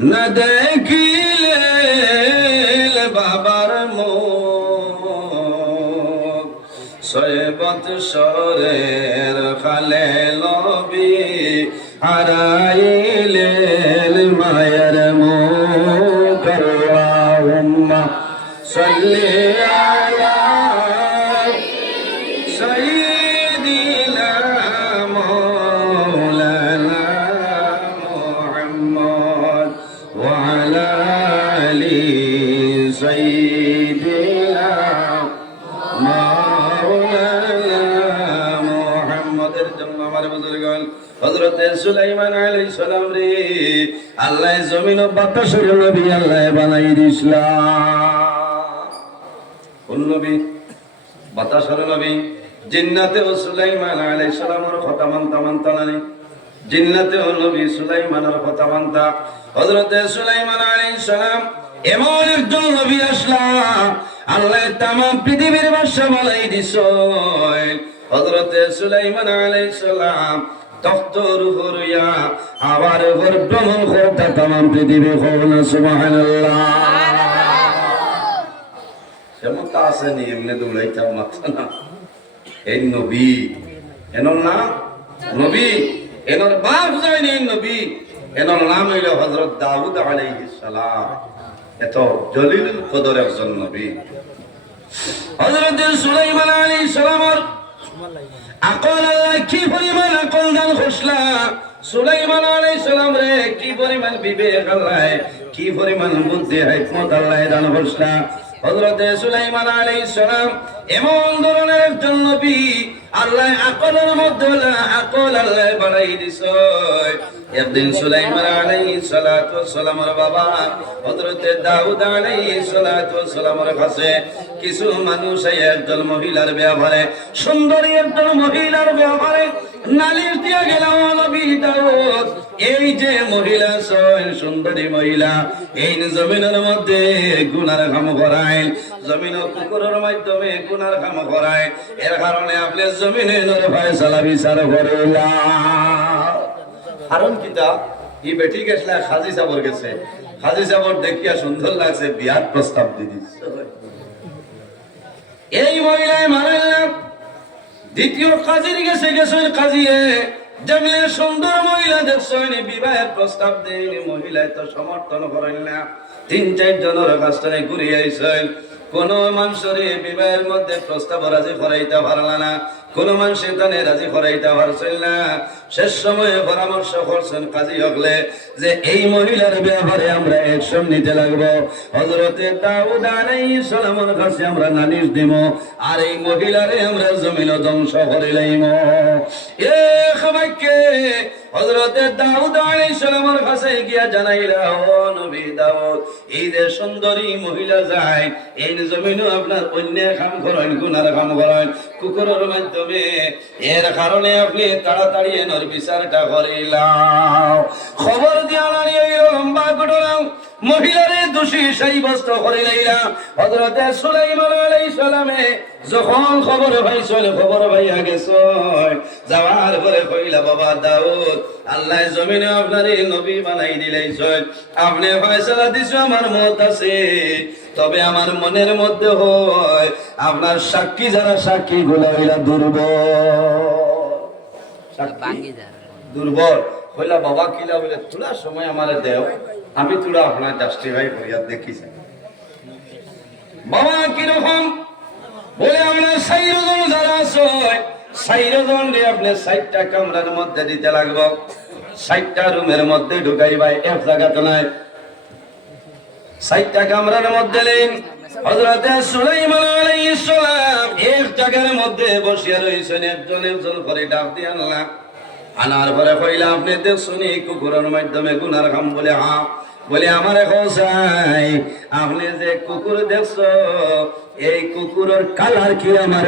না দেখিলে বাবার মুখ। ছয় বৎসরের খালে লবি হারাইলেন রে আল্লাহ জমিন বাতাসের নবী আল্লাহ বানাই দিছিলাম নবী? বাতাসর নবী। জিন্নাতে ও সুলাইমান আলাইহিস সালামের কথা মানতা মানতা নানি জিন্নাতে ও নবী সুলাইমানের কথা মানতা। হযরতে সুলাইমান আলাইহিস সালাম এমন একজন নবী আসলাম আল্লাহ তাম পৃথিবীর বাসা বলাই দিছ। হযরতে সুলাইমান আলাইহিস সালাম তখ্তর নবী, এনর নাম? নবী, এনর বাপ যায়নি এই নবী। এনর নাম হইল হজরত দাউদ আলাইহিস সালাম। এত জলিল কদর একজন নবী। হজরত সুলাইমান আলাইহিস সালামর আকল আল্লাহ কি পরিমাণ আকল দান খসলা? সুলাইমান আলাইহিস সালাম রে, কি পরিমাণ বিবেক আল্লাহ? কি পরিমাণ বুদ্ধি, হিকমত আল্লাহ দান খসলা? হযরত সুলাইমান আলাইহিস সালাম এমন ধরনের একজন নবী আল্লাহ আকলের মধ্যে আকল আল্লাহ বাড়াই দিছ। একদিন সুলাইমান আলাইহিস সালাতু ওয়াসসালামের বাবা দাউদ আলাইহিস সালাতু ওয়াসসালামের কাছে কিছু মানুষ একজন মহিলার ব্যাপারে সুন্দরী একজন মহিলার ব্যাপারে নালিশ দিয়া গেল নবী দাউদ, এই যে মহিলা সুন্দরী মহিলা, এই জমিনের মধ্যে গুনার কাম করায় জমিন কুকুরের মাধ্যমে গুনার কাম করায়। এর কারণে আপনি জমিনে ফয়সালা বিচার করিলা কারণ কিতা ই বেটি গেছলা খাজি সাবর গেছে। খাজি সাবর দেখিয়া সুন্দর লাগছে, বিয়ার প্রস্তাব দিচ্ছে। এই মহিলায় মারাইলাম দ্বিতীয় কাজের গেছে গেছে কাজিয়ে। যেমন সুন্দর মহিলা দেখছেন, বিবাহের প্রস্তাব দেয়নি। মহিলায় তো সমর্থন করেন না। তিন চার জনের কাছে ঘুরে আইসেন কোন মানুষের বিবাহের মধ্যে প্রস্তাব রাজি করাইতে পারল না, কোন মানুষের তানে রাজি করাইতে পারছেন না। শেষ সময়ে পরামর্শ করছেন কাজী হকলে যে এই মহিলার ব্যাপারে আমরা অ্যাকশন নিতে লাগবো। হজরতে সালামের কাছে আমরা নালিশ দিব, আর এই মহিলারে আমরা জমিন ধ্বংস করে লাইম এ খাবাইকে দাউদ আলাইহিস সালামের কাছে গিয়া জানাইলা, ও নবী দাউদ, এই যে সুন্দরী মহিলা যায়, এই জমিনও আপনার অন্য কাম করেন গুনার কাম করেন কুকুরের মাধ্যমে। এর কারণে আপনি তাড়াতাড়ি এনর বিচারটা করিলাম খবর দিয়া লম্বা ঘটনা মহিলারে দোষী সাব্যস্ত করে লাইলা হযরতে সুলাইমান আলাইহিস সালামে যখন খবর পাইছিল খবর পাইয়া গেছ যাওয়ার পরে কইলা, বাবা দাউদ, আল্লাহ জমিনে আপনারে নবী বানাই দিলাইছেন আপনি ফয়সালা দিছো, আমার মত আছে। তবে আমার মনের মধ্যে হয় আপনার সাক্ষী যারা সাক্ষী গুলা হইলা দুর্বল। দুর্বল। হইলা বাবা কিলা বলে তোলা সময় আমার দেও আমি তোরা আপনার জাস্টিফাই করিয়া দেখিছি বাবা কীরকম? বলে আমরা সাইরজন যারা আছে সাইরজন রে আপনি ষাটটা কামরার মধ্যে দিতে লাগবো। ষাটটা রুমের মধ্যে ঢুকাইবাই এক জায়গাতে নাই। ষাটটা কামরার মধ্যে নেই। হযরতে সুলাইমান আলাইহিস সালাম এক জায়গার মধ্যে আপনি মাধ্যমে গুনার যে কুকুর দেখছ, এই কুকুরের কালার কি আমার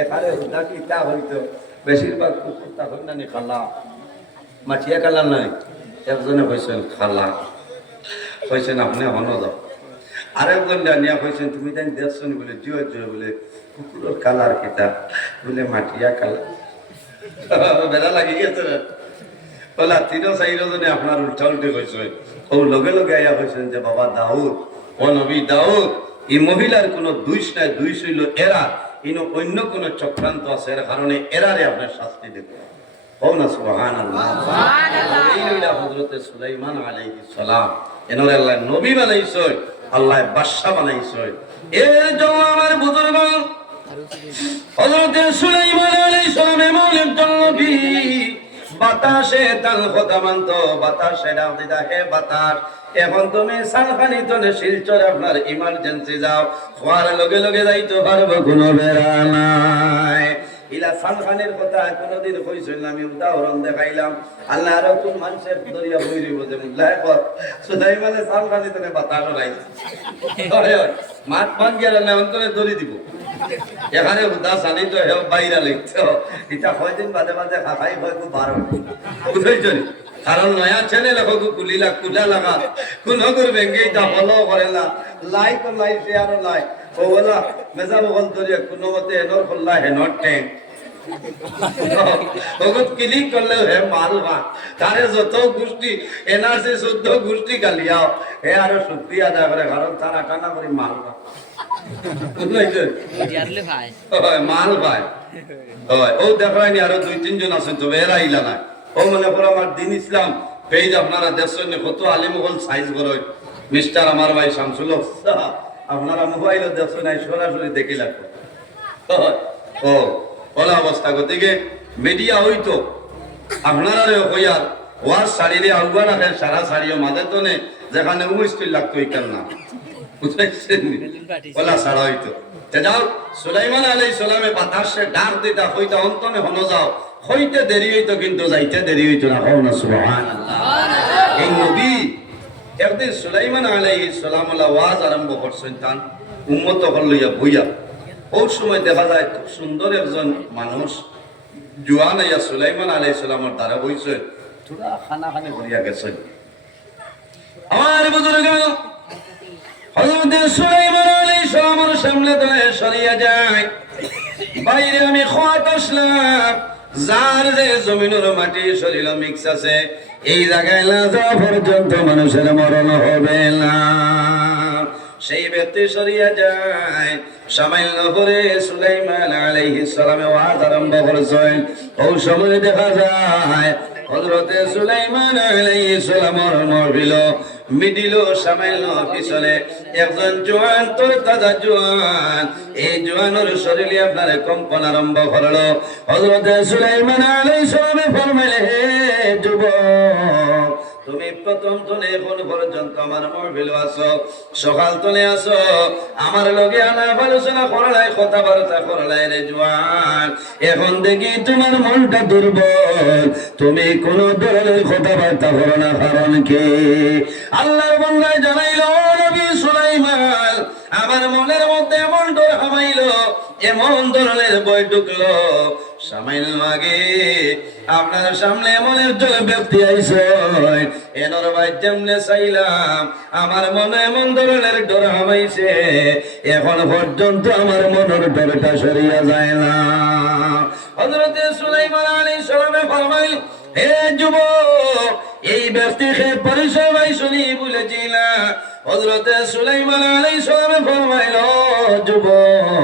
এখানে হুদা কি তা হইতো? বেশিরভাগ কুকুর তা হই না নি খালা। মাটিয়া কালার নাই। একজনে কইছেন, খালা। কইছেন, আপনি হন যাও। আরেকজন জানিয়া কইছেন, তুমি তাই দেখছেন বলে, জিও জিও বলে, কুকুরের কালার কিতা? বলে, মাটিয়া কালার। বেড়া লাগি গেছে বলা, তিনও চাইরো জনে আপনার উল্টা উল্টে কইছে। ও লগে লগে আইয়া কইছেন যে, বাবা দাউদ, ও নবী দাউদ, এই মহিলার কোনো দুইশ নাই দুইশ হইল এরা। ইনো অন্য কোনো চক্রান্ত আছে, এর কারণে এরারে আপনার শাস্তি দেবে। না সুবহান আল্লাহ হযরতে সুলাইমান আলাইহিস সালাম। এনরে আল্লাহ নবী বানাইছে আল্লাহ বাদশা বানাইছে। এর জন্য আমার বুজুর্গ হযরতে সুলাইমান আলাইহিস সালাম এমন একজন নবী বাতাসে তাল কথা বাতাসে ডাক দিদা হে বাতাস এখন তুমি সালখানি তনে শিলচর আপনার ইমার্জেন্সি যাও। খোয়ার লগে লগে যাইতে পারব কোনো বেড়া নাই। ইলা সালখানের কথা কোনদিন কইছিল আমি উদাহরণ দেখাইলাম। আল্লাহ আর কোন মানুষের দরিয়া বই রইব যে মুল্লাহ কর সুদাই মানে সালখানি তনে বাতাস নাই মাঠ গেল না অন্তরে দড়ি দিব। এখানে উদাস আনি তো হেও বাইরা লিখছে। এটা কয়দিন বাদে বাদে খাই হয় খুব বার বুঝাইছ কারণ নয়া চ্যানেল এখন কুলিলা কুলা লাগা। কোন করবে এটা ফলো করে না। লাইক লাইক শেয়ার লাইক ও বলা মেজা বগল দরিয়া কোনো মতে এনর খোল্লা হেনর ট্যাঙ্ক ওগত ক্লিক করলে হে মালবা তারে যত গোষ্ঠী এনআরসি শুদ্ধ গোষ্ঠী হে আরও করে, কারণ তারা টানা করে দুই, তিনজন আছেন তো এরা ইলা না ও মনে করো আমার দিন ইসলাম আপনারা দেশের কত আলিমগল সাইজ করো মিস্টার আমার ভাই শামসুল আপনারা মোবাইল দেশ নাই সরাসরি দেখি লাগবে ও। ওলা অবস্থা গতিকে মিডিয়া হইতো। আপনারা হইয়ার ওয়ার শাড়িরে আলগা রাখেন, সারা শাড়িও মাঝে তো নে যেখানে উমিস্তির লাগতো ইকার না। ওলা ছাড়া হইতো। যাও, সুলাইমান আলাই সালামে বাতাসে ডাক দিতা হইতা অন্তনে হনো যাও। হইতে দেরি হইতো, কিন্তু যাইতে দেরি হইতো না। হও না, সুবহানাল্লাহ। এই নবী একদিন সুলাইমান আলাইহিস সালাম ওয়াজ আরম্ভ করছেন তান, উম্মত হল লইয়া বইয়া। ওই সময় দেখা যায়, খুব সুন্দর একজন মানুষ, জুয়ান ইয়া সুলাইমান আলাইহিস সালামের দ্বারা বইছেন থোড়া খানা খানে করিয়া গেছেন আমার বুজুর্গ সামনে যায়। আমি যে মিক্স আছে, এই জায়গায় পর্যন্ত মানুষের মরণ হবে না। সেই ব্যক্তি সরিয়া যায়। সামান্য করে সুলাইমান আলাইহিস সালামে ওয়াজ আরম্ভ করেছেন। ওই সময় দেখা যায়, হযরতে সুলাইমান আলাইহিস সালামের মহফিল মিডিল সামান্য পিছনে একজন জোয়ান, তোর দাদা জোয়ান। এই জোয়ানের শরীরে আপনার কম্পন আরম্ভ করল হযরতে সুলাইমান আলাইহিস সালামে ফরমাইলে, হে যুবক তুমি প্রথম তনে এখন পর্যন্ত আমার মহফিল আছো, সকাল তনে আছো। আমার লগে আলাপ আলোচনা করলাই, কথাবার্তা করলাই রে জোয়ান। এখন দেখি তোমার মনটা দুর্বল। তুমি কোন ধরনের কথাবার্তা করো না, কারণ কি? আল্লাহর বন্ধায় জানাইল "ও নবী সুলাইমান আমার মনের মধ্যে এমন ডর হামাইলো, এমন ধরনের বই ঢুকলো। সামাইল আগে আপনার সামনে এমন একজন ব্যক্তি আইসে এনর যেমনে চাইলাম, আমার মনে এমন ধরনের ডর হামাইছে এখন পর্যন্ত আমার মনের ডরটা সরিয়া যায় না। হজরতে সুলাইমান আলাইহিস সালামে ফরমাইল, হে যুবক, এই ব্যক্তিকে পরিচয় ভাই শুনি বলেছিলা। হজরতে সুলাইমান আলাইহিস সালামে ফরমাইল, "ও যুবক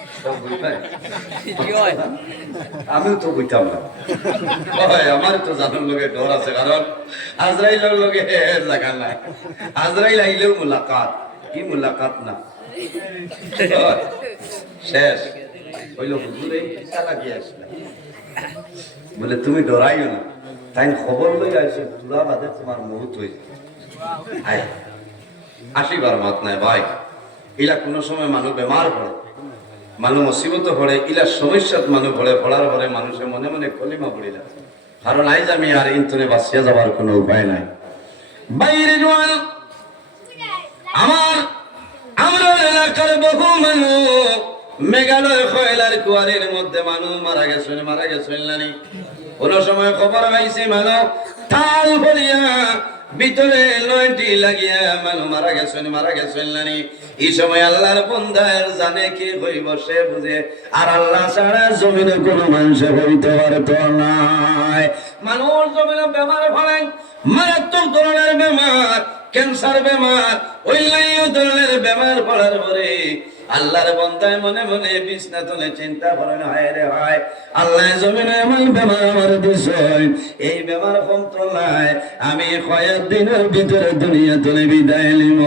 আমিও তো বুঝতাম না। আমার তো জানার লগে ডর আছে কারণ আজরাইলের লগে এর জায়গা নাই। আজরাইল আইলেও মুলাকাত। কি মুলাকাত না? শেষ। হইল হুজুরে লাগি আসলে বলে, তুমি ডরাইও না। তাই খবর লই আইসো তুলা বাদে তোমার মুহূর্ত হয়েছে আয় আসিবার মাত নাই, ভাই। ইলা কোনো সময় মানুষ বেমার পড়ে মানুষ মুসিবত পড়ে ইলা সমস্যাত মানুষ পড়ে পড়ার পরে মানুষের মনে মনে কলিমা পড়িলা কারণ আইজ আমি আর ইন্তনে বাঁচিয়া যাবার কোনো উপায় নাই। বাইরে জোয়ান, আমার আমরা এলাকার বহু মানুষ মেঘালয় খয়লার কুয়ারের মধ্যে মানুষ মারা গেছেন মারা গেছেন নানি। কোন সময় খবর পাইছি মানুষ তাল ভরিয়া ভিতরে লয়টি লাগিয়া মারা গেছেন মারা গেছেন নানি। এই সময় আল্লাহর জানে কি হইব সে বুঝে। আর আল্লাহ ছাড়া জমিনে কোনো মানুষ হইতে পারত নাই। মানুষ জমিনে বেমার ফলাই মারাত্মক ধরনের বেমার ক্যান্সার বেমার, অন্যান্য ধরনের বেমার পড়ার পরে আল্লাহর বন্ধায় মনে মনে বিছনা তুলে চিন্তা করেন, হায় রে হায় আল্লাহ জমিনে এমন বেমার আমার দিছয় এই বেমার কন্ট্রোলায় আমি কয়েক দিনের ভিতরে দুনিয়া তুলে বিদায় নিব।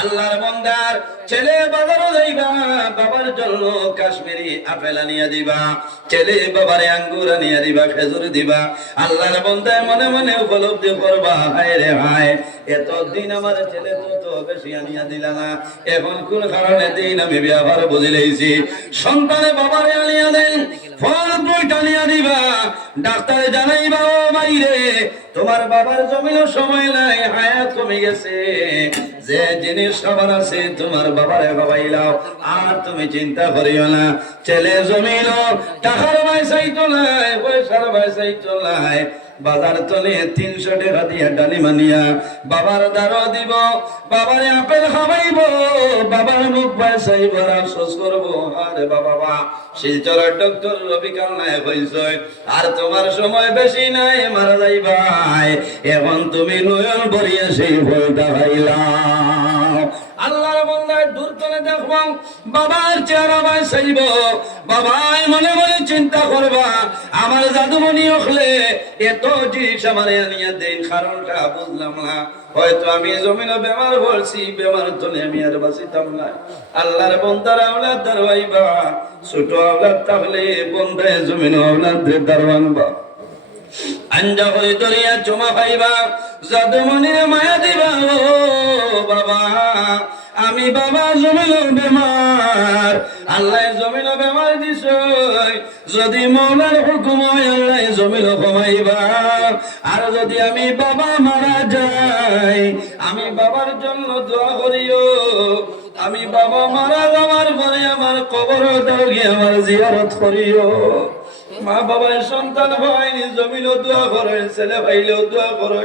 আল্লাহর বন্দার ছেলে বাজারও যাইবা, বাবার জন্য কাশ্মীরি আপেল আনিয়া দিবা, ছেলে বাবারে আঙ্গুর আনিয়া দিবা, খেজুর দিবা। আল্লাহর বন্দায় মনে মনে উপলব্ধি করবা, হায় রে হায় এতদিন আমার ছেলে তো ডাক্তারে জানাইবা, ও তোমার বাবার সময় নাই, হায়াত কমে গেছে। যে জিনিস খাবার আছে, তোমার বাবারে খাবাইলাও আর তুমি চিন্তা করিও না ছেলে জমিন টাকার বাইসাইতো নাই, পয়সার বাইসাইতো নাই। বাজার তলে তিনশো টাকা দিয়া ডালি মানিয়া। বাবার দ্বারা দিব, বাবারে আপেল খাওয়াইব, বাবার মুখ বাইসাইব আর আফসোস করব, আরে বাবা, বা। শিলচরের ডক্টর রবিকাল নায়ক হইছে। আর তোমার সময় বেশি নাই, মারা যাইবাই এখন তুমি নয়ন ভরিয়া সেই ফলটা খাইলাম আল্লাহর বন্দায় দূর করে দেখব। বাবার চেহারা চাইব। বাবাই মনে মনে চিন্তা করবা, আমার জাদুমণি হলে এত জিনিস আমার আনিয়া দেন, কারণটা বুঝলাম না। হয়তো আমি জমিনে বেমার বলছি বেমার তলে আমি আর বাঁচিতাম না। আল্লাহর বন্দার আওলাদ দারবাইবা ছোট আওলাদ তাহলে বন্দায় জমিনে আওলাদের দারবানবা আঞ্জা দরিয়া জমা পাইবা জাদুমণির মায়া দিবা, ও বাবা, আমি বাবা জমিল বেমার, আল্লাহ জমিল বেমার দিছ। যদি মৌলার হুকুম আল্লাহ জমিল কমাইবা আর যদি আমি বাবা মারা যাই, আমি বাবার জন্য দোয়া করিও। আমি বাবা মারা যাওয়ার পরে আমার কবর দাও গিয়ে আমার জিয়ারত করিও। মা বাবার সন্তান ভাইনি জমিনও দোয়া করে, ছেলে ভাইলেও দোয়া করে,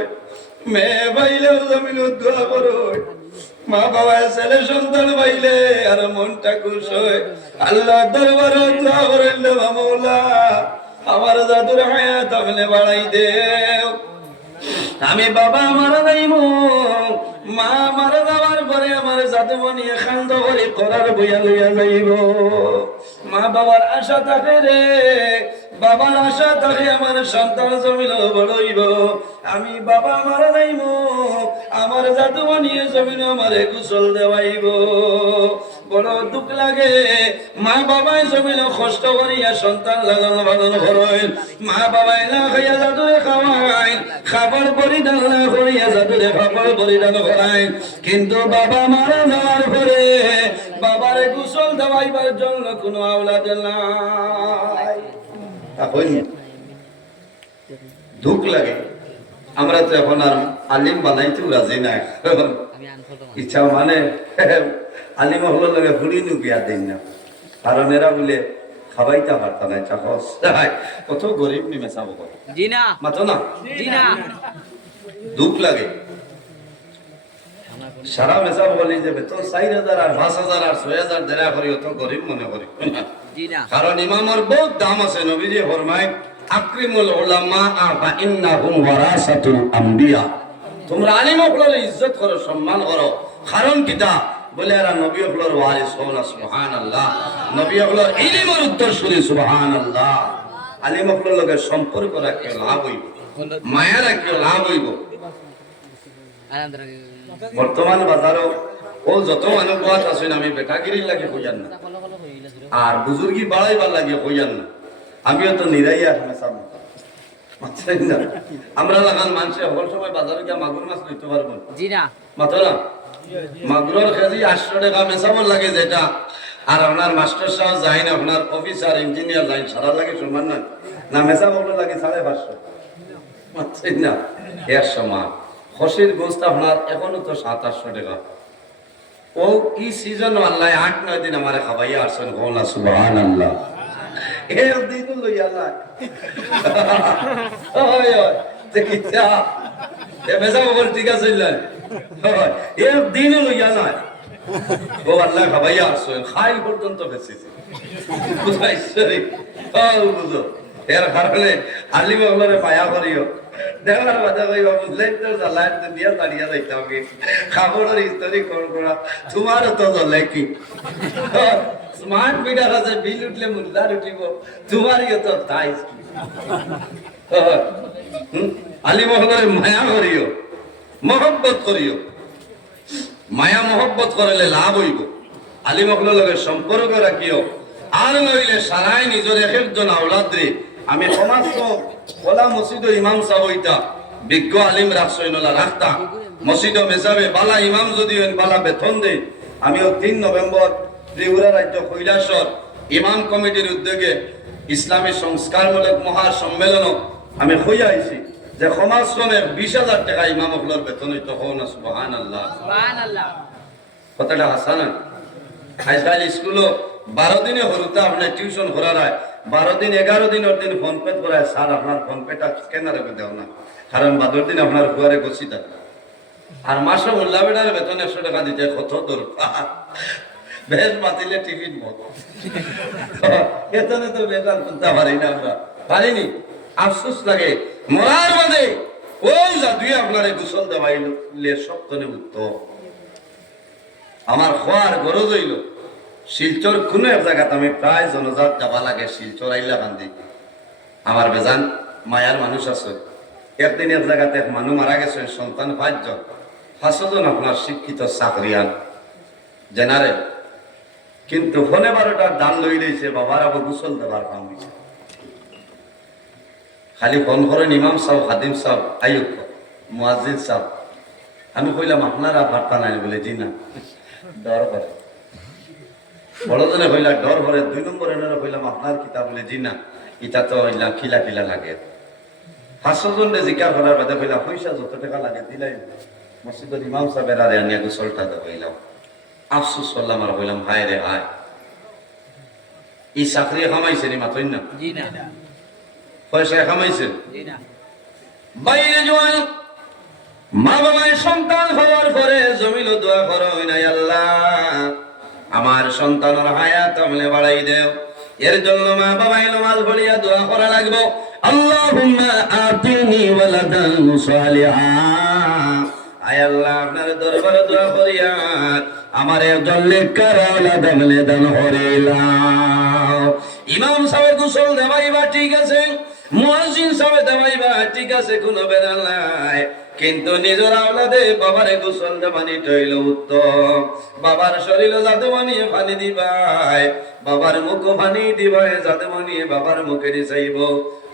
মেয়ে ভাইলেও জমিনও দোয়া করে। মা বাবা ছেলে সন্তান ভাইলে আর মনটা খুশ হয়। আল্লাহ দরবার দোয়া করেন মৌলা, আমার জাদুর হায়াত আপনি বাড়াই দেও। আমি বাবা মারা যাইব মা মারা যাওয়ার পরে আমার জাদুমণি খান্দ করে করার বইয়া লইয়া যাইব। মা বাবার আশা থাকে রে, বাবার আশা থাকে আমার সন্তান জমিল বড়ইব আমি বাবা মারা যাইব আমার জাদুমণি জমিন আমারে কুশল দেওয়াইব। বড় দুঃখ লাগে। মা বাবাই জমিল কষ্ট করিয়া সন্তান লালন পালন করেন। মা বাবাই না খাইয়া জাদুরে খাওয়াই খাবার পরিধান না করিয়া জাদুরে খাবার পরিধান করাই কিন্তু বাবা মারা যাওয়ার পরে বাবারে কুশল দেওয়াইবার জন্য কোনো আওলাদ নাই। এখন দুঃখ লাগে। আমরা তো এখন আর আলিম বানাইতেও রাজি আনফলো ইচ্ছা মানে আলিম হলো লাগে ঘুরি নুকিয়া দিন না। কারণ এরা বলে খাবাইতে পারত না চাকস। কত গরিব নি মেশাবো কত জি না মাতো না। জি না দুঃখ লাগে। সারা মেশাবো বলি যে বেতন চার হাজার আর পাঁচ হাজার আর ছয় হাজার দেরা করি অত গরিব মনে করি। কারণ ইমামর বহুত দাম আছে নবীজি ফরমায় আকরিমুল উলামা আফা ইন্নাহুম ওয়ারাসাতুল আম্বিয়া। তোমরা আলিম ইজ্জত করো সম্মান করো। কারণ কিতা বলে এরা নবী হকলের ওয়ারিস হল সুবহানাল্লাহ। নবী হকলের ইলমের উত্তরসূরি সুবহানাল্লাহ। আলিম হকলের লগে সম্পর্ক রাখিও লাভ হইব? মায়া রাখিও লাভ হইব? বর্তমান বাজারও ও যত মানুষ বাত আছেন আমি বেটাগিরি লাগে হইয়ান না। আর বুজুর্গি বাড়াইবার লাগে হইয়ান না। আমিও তো নিরাইয়া আমরা লাগান মানুষে হল সময় বাজারে গিয়ে মাগুর মাছ লইতে পারব না। জি না। মাতো না মাগুরের কেজি আটশো টাকা মেশাবো লাগে যেটা। আর আপনার মাস্টার সাহেব যাই না আপনার অফিসার, ইঞ্জিনিয়ার লাইন সারা লাগে সমান না না মেশাবো লাগে সাড়ে পাঁচশো। না একশো মা খসির গোস্ত আপনার এখনও তো সাত, আটশো টাকা। ও, ই সিজন আল্লাহ, আট, নয় দিন আমার খাবাইয়া আসছেন হোলা সুবহান আল্লাহ একদিন দেখিছা এ ঠিক আছে একদিন লইয়া না ও আল্লাহ খাবাইয়া আসছেন খাইল পর্যন্ত বেঁচেছে। বুঝাইছে বুঝো। এর কারণে আলিম ওগুলোরে পায়া করিও। দেখার কথা কইবা বুঝলেন তো, জ্বালায় দুনিয়া দাঁড়িয়ে যাইতাম কি খাবারের ইস্তরি কোন করা। তোমারও তো জ্বলে কি? স্মার্ট মিটার আছে, বিল উঠলে মুল্লার উঠিব। তোমারই তো তাই আলী মহলের মায়া করিও। মহব্বত করিও। মায়া মহব্বত করলে লাভ হইব। আলী মহলের লগে সম্পর্ক রাখিও আর নইলে সারাই নিজের এক একজন আওলাদ্রে আমি সমাজ ওলা মসজিদ ইমাম সাহ হইতা বিজ্ঞ আলিম রাখছইনলা রাখতা মসজিদ মেসাবে বালা ইমাম যদি বালা বেতন দে। আমিও তিন নভেম্বর ত্রিপুরা রাজ্য কৈলাসর ইমাম কমিটির উদ্যোগে ইসলামী সংস্কারমূলক মহা সম্মেলন আমি হইয়া আইছি যে সমাজ শ্রমের বিশ হাজার টাকা ইমাম হকলর বেতন হইতো হও না সুবহান আল্লাহ কথাটা হাসানা আজকাল স্কুলও বারো দিনে হরুতে আপনার টিউশন করার বারো দিন এগারো দিন ওর দিন ফোন পে করায়। স্যার আপনার ফোন পেটা স্ক্যানারে দেও না। কারণ বাদর দিন আপনার ঘরে গছি থাকে আর মাসে মোল্লা বেটার বেতন একশো টাকা দিতে কত দরকার? বেশ মাতিলে টিফিন এতনে তো বেতন তুলতে পারি না আমরা। পারিনি? আফসোস লাগে। মরার বাদে। ওই জাদুই আপনারে গোসল দেওয়াইলে সপ্তনে উত্তম। আমার খোয়ার গরজ হইল, শিলচর কোনো এক জায়গাতে আমি প্রায় জনজাত যাবা লাগে, শিলচর আইলা বান্ধি আমার বেজান মায়ার মানুষ আছে। একদিন এক জায়গাতে এক মানুষ মারা গেছে, সন্তান পাঁচজন। পাঁচজন আপনার শিক্ষিত চাকরিয়ান জেনারেল কিন্তু ফোনে বারোটা ডাল লই লইছে বাবার আবার গুসল দেবার কাম হয়েছে খালি ফোন করেন ইমাম সাহেব, হাদিম সাহেব আয়ুব মুয়াজিদ সাহেব। আমি কইলাম, আপনারা বার্তা নাই বলে, জি না। ডর করে। বড়জনে কইলা, ডর করে। দুই নম্বর এনারা কইলাম, আপনার কিতাব বলে, জি না। ইটা তো হইলাম খিলা খিলা লাগে। পাঁচশো জন জিজ্ঞাসা করার বাদে কইলাম, পয়সা যত টাকা লাগে, দিলাই। মসজিদের ইমাম সাহেবের আরে আনিয়া গোসলটা তো কইলাম। আফসোস করলাম আর কইলাম, হায় রে, হায়। ই চাকরি কামাইছে নি মাতই না? না। পয়সা কামাইছে। বাইরে জোয়ান মা বাবায় সন্তান হওয়ার পরে জমিল দোয়া করো নাই, আল্লাহ। আমার সন্তানের হায়াত আমলে বাড়াই দেও। এর জন্য মা বাবাই নমাজ পড়িয়া দোয়া করা লাগবো। আল্লাহুম্মা আতিনি ওয়ালাদান সালিহা। আয় আল্লাহ, আপনার দরবারে দোয়া করিয়া আমার একজন লেখার আমলে দান হরিলাম ইমাম সাহেব গোসল দেওয়াইবা ঠিক আছে। মুয়াজ্জিন সাহেব দেওয়াইবা ঠিক আছে, কোনো বেদাল নাই। কিন্তু নিজের আওলাদে বাবারে গোসল দেবানি টইল উত্তম। বাবার শরীর যাতে মানিয়ে পানি দিবাই। বাবার মুখ পানি দিবাই যাতে মানিয়ে বাবার মুখে চাইব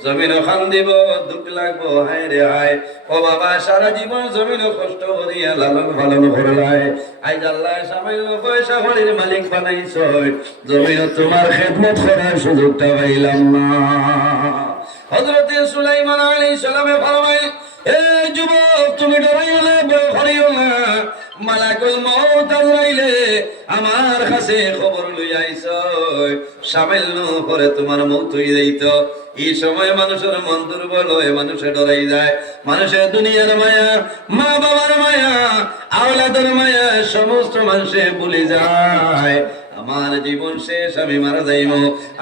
জমিন খান দিব, দুঃখ লাগবো, হায় রে হায়। ও বাবা, সারা জীবন জমিন কষ্ট করিয়া লালন পালন করলাই। আজ আল্লাহ সামান্য পয়সা হরির মালিক বানাইছ জমিন তোমার খেদমত করার সুযোগটা পাইলাম না। হজরতে সুলাইমান আলাইহিস সালামে ফরমাইল এ যুবক, তুমি ডরাইও না ভয় করিও না। মালাকুল মউত আইলে আমার কাছে খবর লই সামিল করে তোমার মৌত হয়ে যাইত। এই সময় মানুষের মন দুর্বল হয়ে মানুষে ডরাই যায়। মানুষের দুনিয়ার মায়া মা বাবার মায়া, আওলাদের মায়া, সমস্ত মানুষে ভুলে যায়। আমার জীবন শেষ, আমি মারা যাইব,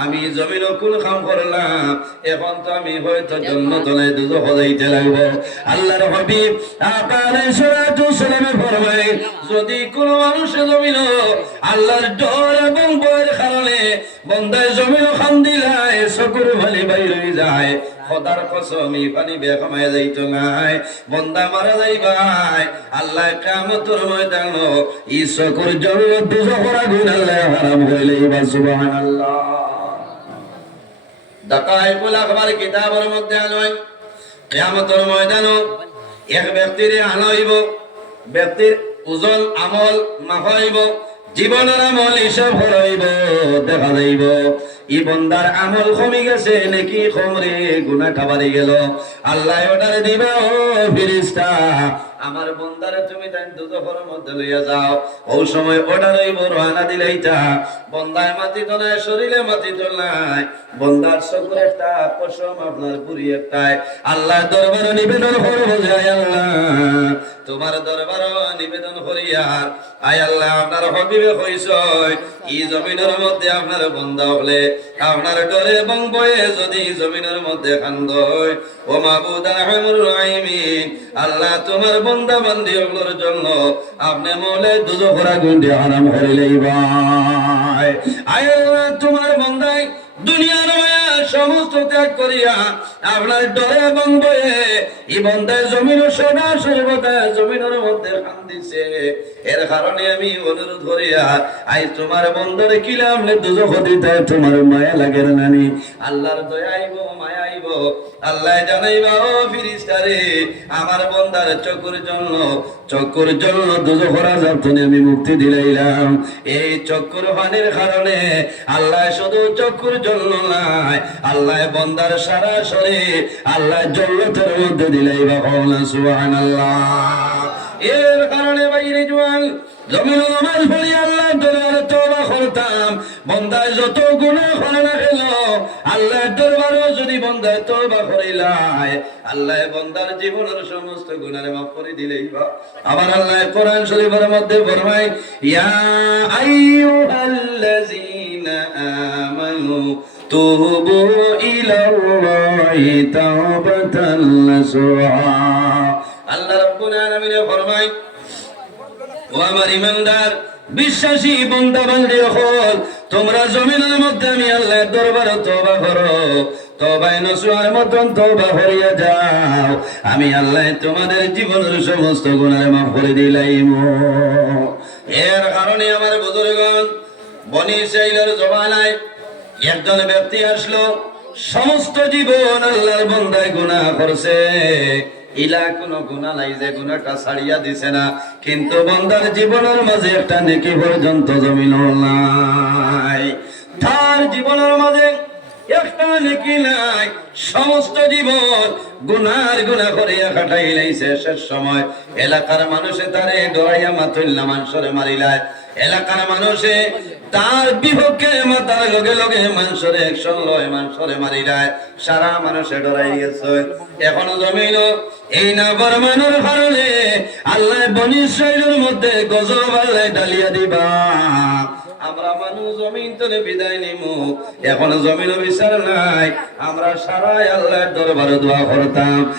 আমি জমিন কোন কাম করলাম। এখন তো আমি হয়তো জন্ম তলায় দুধ হজাইতে লাগবো। আল্লাহর হাবিব আপনার সরাতু সালামে ফরমাই যদি কোন মানুষে জমিন আল্লাহর ডর এবং বয়ের কারণে বন্দায় জমিন খান দিলায় চকুর ভালি বাইর যায়। খোদার কসম ই পানি বেকমায় যাইত নাই, বন্দা মারা যাইবাই আল্লাহ কামতর ময়দান চকুর জন্য দুজকর আগুন আল্লাহ হারাম হইলে বা সুবহানাল্লাহ। দাকাইকুল আখবার কিতাবের মধ্যে আনয় কিয়ামতের ময়দান এক ব্যক্তির আনইব ব্যক্তির ওজন, আমল মাফাইব জীবনের আমল হিসাব হরাইব দেখা যাইব। ই বন্দার আমল কমে গেছে নাকি কমরে গুনা খাবারে গেল। আল্লাহ ওটারে দিব ফিরিস্তা আমার বন্দারে তুমি তাই দুজোর মধ্যে লইয়া যাও। ও সময় অর্ডার হইব রোহানা দিলাইতা বন্দায় মাটি তো নাই, শরীরে মাটি তো নাই। বন্দার চকুর একটা, পশম আপনার পুরি একটাই। আল্লাহ দরবার নিবেদন করব যায় আল্লাহ, তোমার দরবার নিবেদন করিয়ার আয় আল্লাহ, আপনার হবিবে হইস ই জমিনের মধ্যে আপনার বন্ধা হলে, আপনার ডরে এবং বয়ে যদি জমিনের মধ্যে খান্দ ও মাবুদ রাহিমিন। আল্লাহ তোমার বন্ধা বান্ধি ওগুলোর জন্য আপনি মলে দুজো ভরা গুন্ডি হারাম হয়ে ভাই আয় তোমার বন্ধাই দুনিয়ার মায়া সমস্ত ত্যাগ করিয়া আপনার ডরে এবং বয়ে সর্বদা জমিনের মধ্যে এর কারণে আমি অনুরোধ করিয়া, আই তোমার বন্ধরে কিলাম দিতে তোমার মায়া লাগে নানি। আল্লাহর দয়া আইব, মায়া আল্লাহ জানাইবা, ও ফিরিস্তারে, আমার বন্দার চকুর জন্য চকুর জন্য দুজো আজাব যাবতনে আমি মুক্তি দিলাইলাম। এই চক্র হানির কারণে আল্লাহ শুধু চক্র জন্য নাই আল্লাহ বন্দার সারা শরীর, আল্লাহ জল্লতের মধ্যে দিলাইবা কওনা সুবহানাল্লাহ। এর কারণে বাইরে জোয়ান, জমিন নামাজ পড়ি আল্লাহ দরবারে তওবা করতাম। বন্দায় যত গুনাহ করে না গেল আল্লাহ দরবারে যদি বন্দায় তওবা করিলাই আল্লাহ বন্দার জীবনের সমস্ত গুনাহ মাফ করে দিলেই বা। আবার আল্লাহ কোরআন শরীফের মধ্যে ফরমায় ইয়া আইয়ুহাল্লাযীনা আমানু তুবু ইলাল্লাহি তাওবাতান নাসুহা আমার ইমানদার বিশ্বাসী বান্দি হল, তোমরা জমিনের মধ্যে আমি করো নসুয়ার মতন করিয়া যাও, আমি আল্লাহ তোমাদের জীবনের সমস্ত গুনাহ মাফ করে দিলাইম। এর কারণে আমার বুজুর্গণ, বনি ইসরাইলের জমানায় একজন ব্যক্তি আসলো, সমস্ত জীবন আল্লাহর বন্দায় গুনাহ করছে। ইলা কোনো গুনাহ নাই যে গুনাহটা ছাড়িয়া দিছে না। কিন্তু বন্দার জীবনের মাঝে একটা নেকি পর্যন্ত জমিন নাই। তার জীবনের মাঝে একটা নেকি নাই। সমস্ত জীবন গুনার গুনা করিয়া কাটাই লাইছে শেষ সময়। এলাকার মানুষে তারে ডরাইয়া মাতুল্লা মানুষরে মারিলায়। এলাকার মানুষে তার বিপক্ষে মাতার লগে লগে মানুষরে একশন লয় মানুষরে মারি যায় সারা মানুষে ডরাই গেছে এখনও জমিন, এই না বরমানোর কারণে আল্লাহ বনি শৈলের মধ্যে গজব আল্লাহ ডালিয়া দিবা। আমরা মানুষ জমিন তলে বিদায় নিমু। এখন জমিন বিচার নাই। আমরা সারাই আল্লাহর দরবারে দোয়া করতাম।